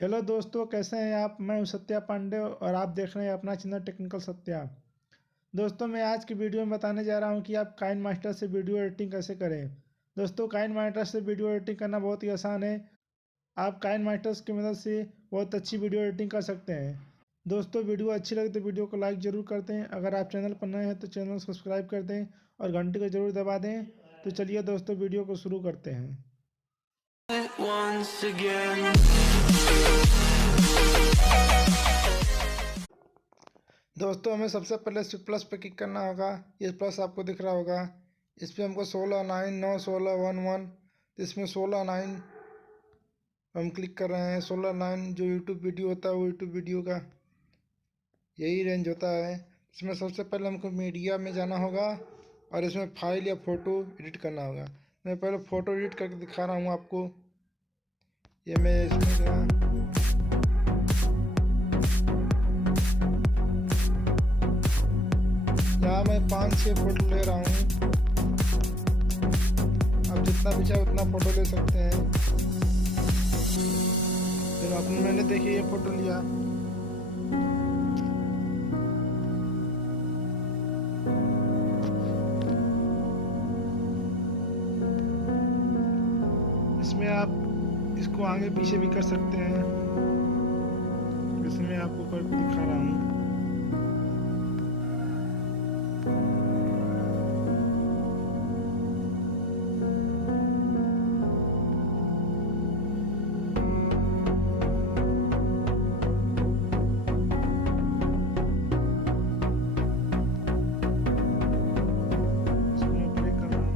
Hello दोस्तों, कैसे हैं आप। मैं हूं सत्या पांडे और आप देख रहे हैं अपना चैनल टेक्निकल सत्या। दोस्तों, मैं आज की वीडियो में बताने जा रहा हूं कि आप काइन मास्टर से वीडियो एडिटिंग कैसे करें। दोस्तों, काइन मास्टर से वीडियो एडिटिंग करना बहुत ही आसान है। आप काइन मास्टर्स की मदद से बहुत अच्छी वीडियो एडिटिंग कर सकते हैं। दोस्तों, वीडियो अच्छी लगे तो वीडियो को लाइक ज़रूर कर दें। अगर आप चैनल पर नए हैं तो चैनल को सब्सक्राइब कर दें और घंटी को ज़रूर दबा दें। तो चलिए दोस्तों, वीडियो को शुरू करते हैं। once again. दोस्तों, हमें सबसे पहले शिफ्ट प्लस पे क्लिक करना होगा। ये प्लस आपको दिख रहा होगा। इस पर हमको 16 9 9 16 1 1, तो इसमें 16 9 हम क्लिक कर रहे हैं। 16 9 जो यूट्यूब वीडियो होता है वो यूट्यूब वीडियो का यही रेंज होता है। इसमें सबसे पहले हमको मीडिया में जाना होगा और इसमें फाइल या फ़ोटो एडिट करना होगा। मैं पहले फ़ोटो एडिट करके दिखा रहा हूँ आपको। ये मैं इसमें गया, यहाँ मैं 5-6 फ़ोटो ले रहा हूँ। आप जितना भी चाहे उतना फ़ोटो ले सकते हैं। फिर आपने मैंने देखिए ये फ़ोटो लिया। इसमें आप इसको आगे पीछे भी कर सकते हैं। इसमें आपको करके दिखा रहा हूँ। इसमें प्ले कर रहा हूँ।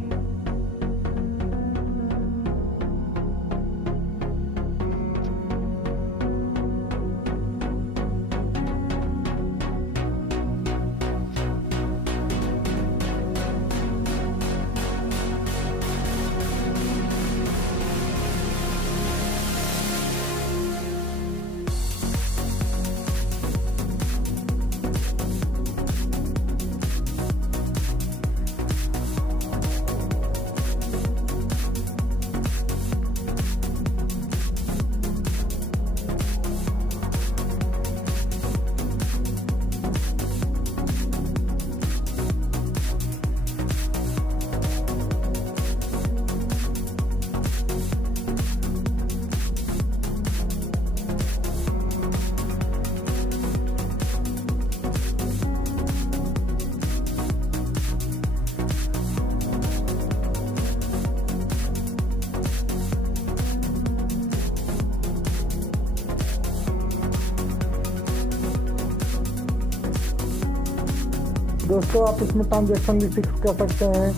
दोस्तों, आप इसमें ट्रांजेक्शन भी फिक्स कर सकते हैं।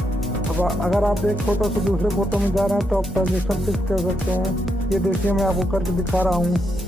अब अगर आप एक फ़ोटो से दूसरे फ़ोटो में जा रहे हैं तो आप ट्रांजेक्शन फिक्स कर सकते हैं। ये देखिए, मैं आपको करके दिखा रहा हूँ।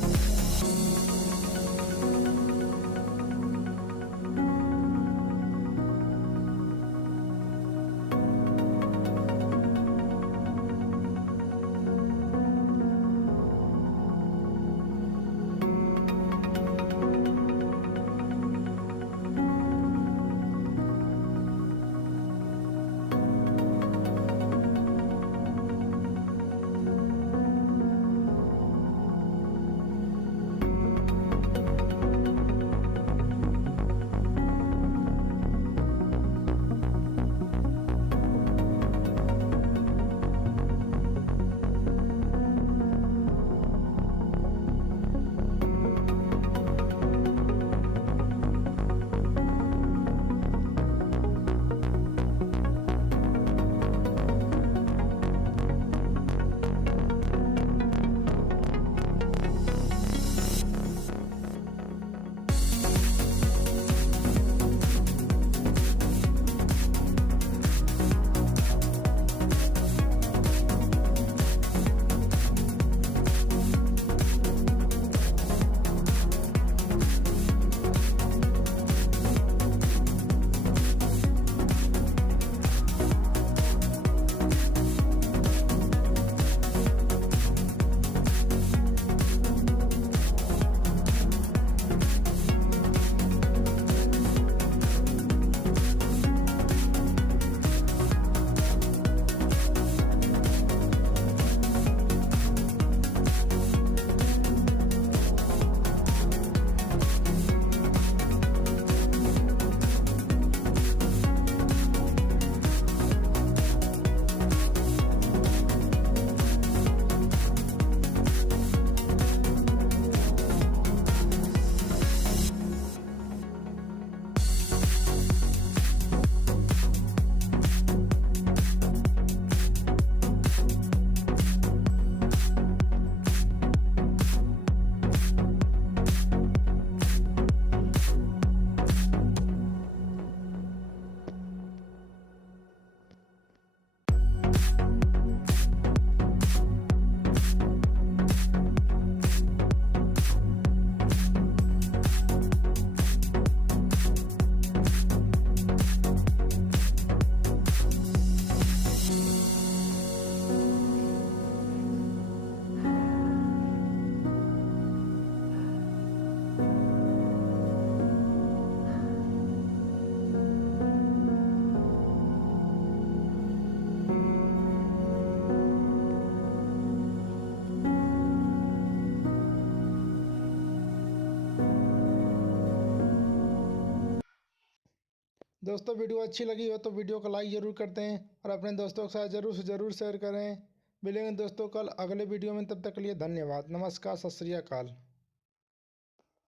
दोस्तों वीडियो अच्छी लगी हो तो वीडियो को लाइक ज़रूर करते हैं और अपने दोस्तों के साथ ज़रूर से ज़रूर शेयर करें। मिलेंगे दोस्तों कल अगले वीडियो में, तब तक के लिए धन्यवाद। नमस्कार, सत श्री अकाल।